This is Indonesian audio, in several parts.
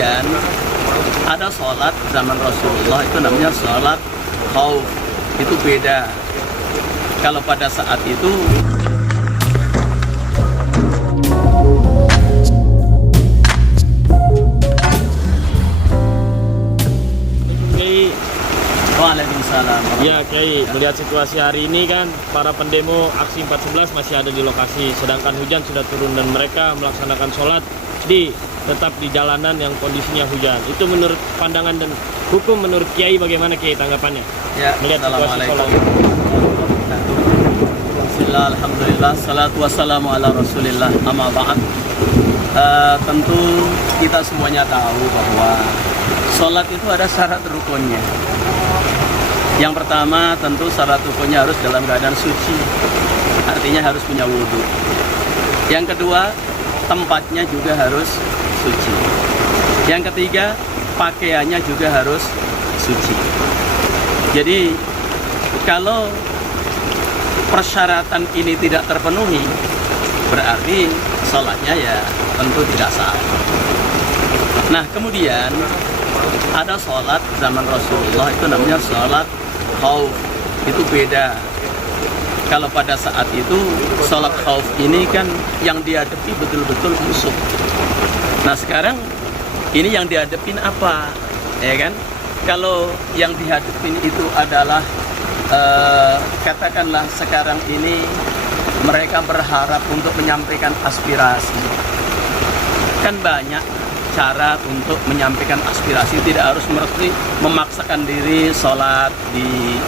kemudian ada sholat zaman Rasulullah itu namanya sholat khauf. Itu beda. Kalau pada saat itu Waalaikumsalam. Ya Kiai, melihat situasi hari ini kan para pendemo aksi 411 masih ada di lokasi, sedangkan hujan sudah turun dan mereka melaksanakan sholat tetap di jalanan yang kondisinya hujan. Itu menurut pandangan dan hukum menurut Kiai bagaimana Kiai tanggapannya? Ya, melihat situasi sholat. Bismillah, alhamdulillah, salatu wassalamu ala rasulillah, amma ba'd. Tentu kita semuanya tahu bahwa sholat itu ada syarat rukunnya. Yang pertama tentu syarat rukunnya harus dalam keadaan suci, artinya harus punya wudhu. Yang kedua, tempatnya juga harus suci. Yang ketiga, pakaiannya juga harus suci. Jadi kalau persyaratan ini tidak terpenuhi, berarti sholatnya ya tentu tidak sah. Nah kemudian ada sholat zaman Rasulullah itu namanya sholat khauf. Itu beda. Kalau pada saat itu sholat khauf ini kan yang dihadapi betul-betul musuh. Nah sekarang ini yang dihadapin apa? Ya kan? Kalau yang dihadapin itu adalah katakanlah sekarang ini mereka berharap untuk menyampaikan aspirasi. Kan banyak cara untuk menyampaikan aspirasi, tidak harus mesti memaksakan diri sholat di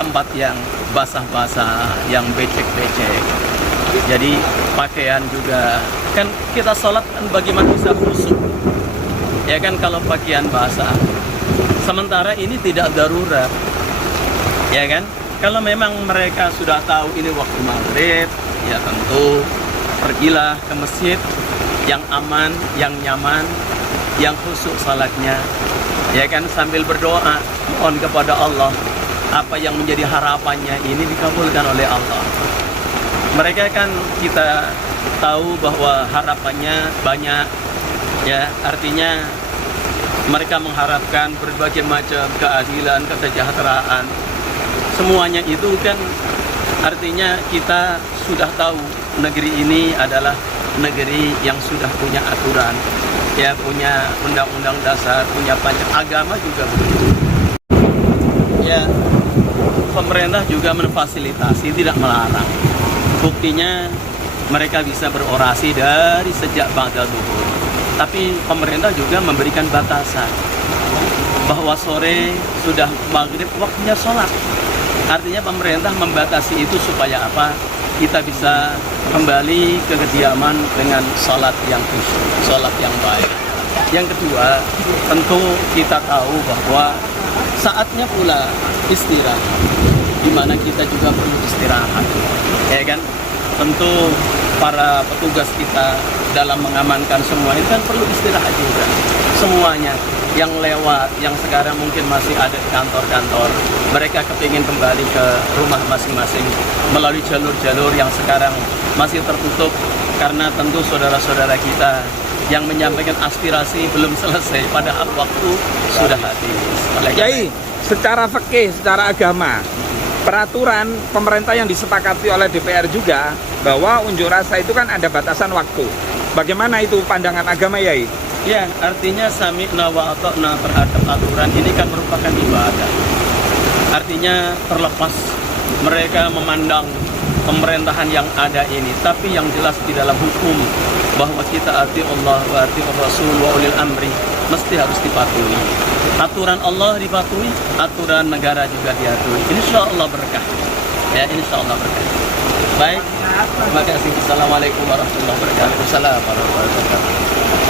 tempat yang basah-basah, yang becek-becek. Jadi pakaian juga, kan kita sholat kan bagaimana bisa khusyuk, ya kan kalau pakaian basah. Sementara ini tidak darurat, ya kan. Kalau memang mereka sudah tahu ini waktu maghrib, ya tentu pergilah ke masjid yang aman, yang nyaman, yang khusyuk salatnya, ya kan, sambil berdoa mohon kepada Allah apa yang menjadi harapannya ini dikabulkan oleh Allah. Mereka kan kita tahu bahwa harapannya banyak, ya artinya mereka mengharapkan berbagai macam keadilan, kesejahteraan. Semuanya itu kan artinya kita sudah tahu negeri ini adalah negeri yang sudah punya aturan, ya punya undang-undang dasar, punya banyak agama juga begitu. Ya, pemerintah juga memfasilitasi, tidak melarang. Buktinya mereka bisa berorasi dari sejak ba'da zuhur. Tapi pemerintah juga memberikan batasan bahwa sore sudah maghrib waktunya sholat. Artinya pemerintah membatasi itu supaya apa? Kita bisa kembali ke kediaman dengan sholat yang khusyuk, sholat yang baik. Yang kedua, tentu kita tahu bahwa saatnya pula istirahat, di mana kita juga perlu istirahat, ya kan? Tentu para petugas kita dalam mengamankan semua itu kan perlu istirahat juga. Semuanya yang lewat, yang sekarang mungkin masih ada di kantor-kantor, mereka kepingin kembali ke rumah masing-masing melalui jalur-jalur yang sekarang masih tertutup, karena tentu saudara-saudara kita yang menyampaikan aspirasi belum selesai, padahal waktu sudah habis. Kiai, secara fikih, secara agama, peraturan pemerintah yang disepakati oleh DPR juga bahwa unjuk rasa itu kan ada batasan waktu. Bagaimana itu pandangan agama, Yai? Ya, artinya sami'na wa ata'na terhadap aturan ini kan merupakan ibadah. Artinya terlepas mereka memandang pemerintahan yang ada ini, tapi yang jelas di dalam hukum bahwa kita ati Allah wa ati Rasul wa ulil amri mesti harus dipatuhi. Aturan Allah dipatuhi, aturan negara juga diatuhi. Insya Allah berkah. Ya, insya Allah berkah. Baik, terima kasih. Assalamualaikum warahmatullahi wabarakatuh. Assalamualaikum warahmatullahi wabarakatuh.